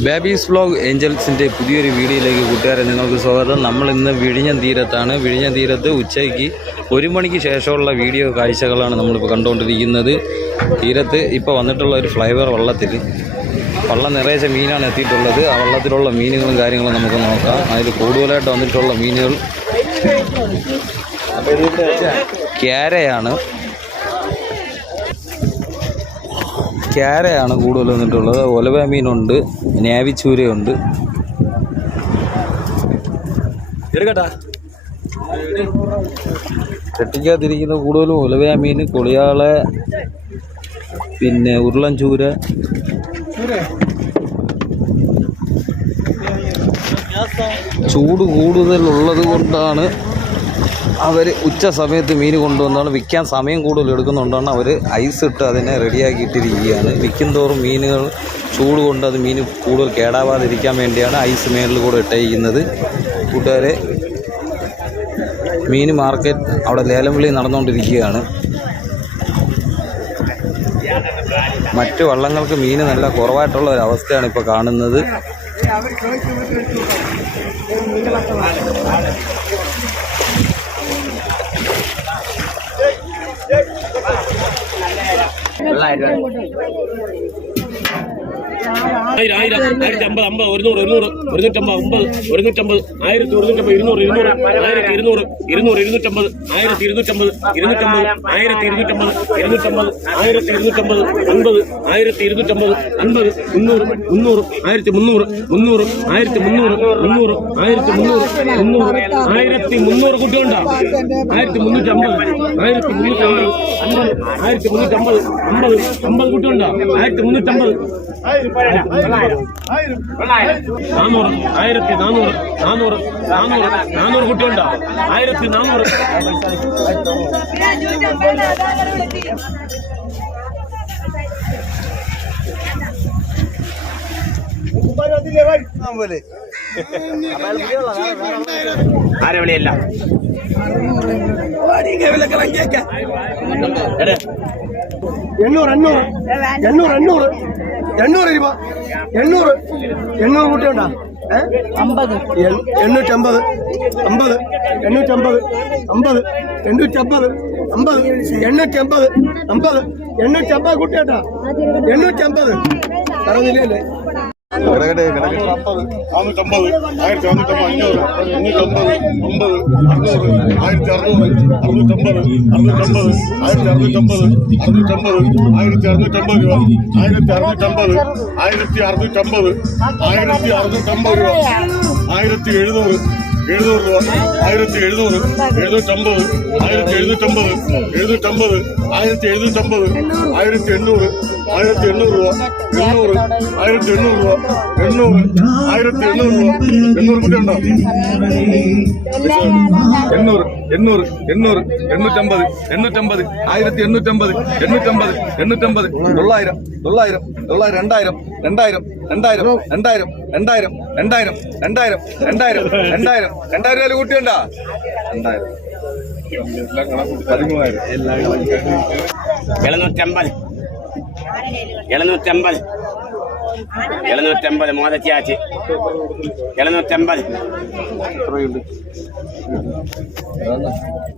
Babies vlog ഏഞ്ചൽസിന്റെ പുതിയൊരു വീഡിയോയിലേക്ക് കൂട്ടുകാരെ നിങ്ങൾക്ക് സ്വാഗതം. നമ്മൾ ഇന്ന് വിഴിഞ്ഞം തീരത്താണ്. വിഴിഞ്ഞം തീരത്ത് ഉച്ചയ്ക്ക് ഒരു മണിക്ക് ശേഷമുള്ള വീഡിയോ കാഴ്ചകളാണ് നമ്മളിപ്പോൾ കണ്ടുകൊണ്ടിരിക്കുന്നത്. തീരത്ത് ഇപ്പോൾ വന്നിട്ടുള്ള ഒരു ഫ്ലൈവർ വള്ളത്തിൽ വള്ളം നിറയെ മീനാണ് എത്തിയിട്ടുള്ളത്. ആ വള്ളത്തിലുള്ള മീനുകളും കാര്യങ്ങളും നമുക്ക് നോക്കാം. അതിൽ കൂടുതലായിട്ട് വന്നിട്ടുള്ള മീനുകൾ ക്യാരയാണ് ക്യാരയാണ് കൂടുതൽ വന്നിട്ടുള്ളത്. ഒലവ മീനുണ്ട് നേവിച്ചൂരയുണ്ട്. എടുക്കട്ടാ. ചട്ടിക്കകത്തിരിക്കുന്ന കൂടുതലും ഒലവ മീൻ കൊളിയാളെ പിന്നെ ഉരുളൻ ചൂര ചൂട് കൂടുതലുള്ളത് കൊണ്ടാണ് അവർ ഉച്ച സമയത്ത് മീൻ കൊണ്ടുവന്നാണ്. വിൽക്കാൻ സമയം കൂടുതൽ എടുക്കുന്നുണ്ടാണ് അവർ ഐസ് ഇട്ട് അതിനെ റെഡിയാക്കിയിട്ടിരിക്കുകയാണ്. വിൽക്കുന്തോറും മീനുകൾ ചൂട് കൊണ്ട് അത് മീൻ കൂടുതൽ കേടാവാതിരിക്കാൻ വേണ്ടിയാണ് ഐസ് മേളിൽ കൂടെ ഇട്ടയിക്കുന്നത് കൂട്ടുകാരെ മീൻ മാർക്കറ്റ് അവിടെ ലേലം വിളി നടന്നുകൊണ്ടിരിക്കുകയാണ്. മറ്റു വള്ളങ്ങൾക്ക് മീൻ നല്ല കുറവായിട്ടുള്ള ഒരു അവസ്ഥയാണ് ഇപ്പോൾ കാണുന്നത്. 来着 ആയിരം ആയിരം ആയിരത്തി അമ്പത് അമ്പത് ഒരുന്നൂറ് ഒരുന്നൂറ് ഒരുന്നൂറ്റമ്പത് അമ്പത് ഒരുന്നൂറ്റമ്പത് ആയിരത്തി ഒരുന്നൂറ്റമ്പത് ഇരുന്നൂറ് ഇരുന്നൂറ് ആയിരത്തി ഇരുന്നൂറ് ഇരുന്നൂറ് ഇരുന്നൂറ്റമ്പത് ആയിരത്തി ഇരുന്നൂറ്റമ്പത് ഇരുന്നൂറ്റമ്പത് ആയിരത്തി ഇരുന്നൂറ്റമ്പത് ഇരുന്നൂറ്റമ്പത് ആയിരത്തി ഇരുന്നൂറ്റമ്പത് അൻപത് ആയിരത്തി ഇരുന്നൂറ്റമ്പത് അൻപത് മുന്നൂറ് മുന്നൂറ് ആയിരത്തി മുന്നൂറ് മുന്നൂറ് ആയിരത്തി മുന്നൂറ് മുന്നൂറ് ആയിരത്തി മുന്നൂറ് മുന്നൂറ് ആയിരത്തി മുന്നൂറ് കുട്ടികളുണ്ടോ? ആയിരത്തി മുന്നൂറ്റമ്പത് ആയിരത്തി മുന്നൂറ്റമ്പത് അമ്പത് ആയിരത്തി മുന്നൂറ്റമ്പത് അമ്പത് അമ്പത് കുട്ടികളുണ്ടോ? ആയിരത്തി മുന്നൂറ്റമ്പത്. നാനൂറ് ആയിരത്തി നാനൂറ് നാനൂറ് നാനൂറ് നാനൂറ് കുട്ടിയുണ്ടോ ആയിരത്തി നാനൂറ് ആരെ വിളിയല്ല എണ്ണൂറ് എണ്ണൂറ് എണ്ണൂറ് എണ്ണൂറ്. എണ്ണൂറ് രൂപ എണ്ണൂറ് എണ്ണൂറ് കൂട്ടിയുണ്ടോ അമ്പത് എണ്ണൂറ്റമ്പത് അമ്പത് എണ്ണൂറ്റമ്പത് അമ്പത് എണ്ണൂറ്റമ്പത് അമ്പത് എണ്ണൂറ്റമ്പത് അമ്പത് എണ്ണൂറ്റമ്പത് കൂട്ടിയോട്ടാ എണ്ണൂറ്റമ്പത് പറഞ്ഞില്ലേ നാനൂറ്റമ്പത് ആയിരത്തി അറുന്നൂറ്റമ്പത് അഞ്ഞൂറ് അഞ്ഞൂറ്റമ്പത് അമ്പത് അറുന്നൂറ് ആയിരത്തി അറുന്നൂറ് ആയിരത്തി അറുന്നൂറ്റമ്പത് ആയിരത്തി അറുന്നൂറ്റമ്പത് രൂപ ആയിരത്തി എഴുന്നൂറ് എഴുന്നൂറ് രൂപ. ആയിരത്തി എഴുന്നൂറ്. എഴുന്നൂറ്റമ്പത്. ആയിരത്തി എഴുന്നൂറ്റമ്പത്. എഴുന്നൂറ്റമ്പത്. ആയിരത്തി എഴുന്നൂറ്റമ്പത്. ആയിരത്തി എണ്ണൂറ്. ആയിരത്തി എണ്ണൂറ് രൂപ. എണ്ണൂറ്. ആയിരത്തി എണ്ണൂറ് രൂപ. എണ്ണൂറ്. ആയിരത്തി എണ്ണൂറ് രൂപ. എണ്ണൂറ് കൂടി ഉണ്ടോ? എണ്ണൂറ്. എണ്ണൂറ്. എണ്ണൂറ്. എണ്ണൂറ്റമ്പത്. എണ്ണൂറ്റമ്പത്. ആയിരത്തി എണ്ണൂറ്റമ്പത്. എണ്ണൂറ്റമ്പത്. എണ്ണൂറ്റമ്പത്. തൊള്ളായിരം. തൊള്ളായിരം. തൊള്ളായിരം. രണ്ടായിരം. രണ്ടായിരം രണ്ടായിരം രണ്ടായിരം രണ്ടായിരം രണ്ടായിരം രണ്ടായിരം രണ്ടായിരം രണ്ടായിരം രണ്ടായിരം രൂപ കൂട്ടിയുണ്ടോ? രണ്ടായിരം. പതിമൂവായിരം എഴുന്നൂറ്റമ്പത്. എഴുന്നൂറ്റമ്പത്. എഴുന്നൂറ്റമ്പത് മോദച്ചാച്ചി എഴുന്നൂറ്റമ്പത്.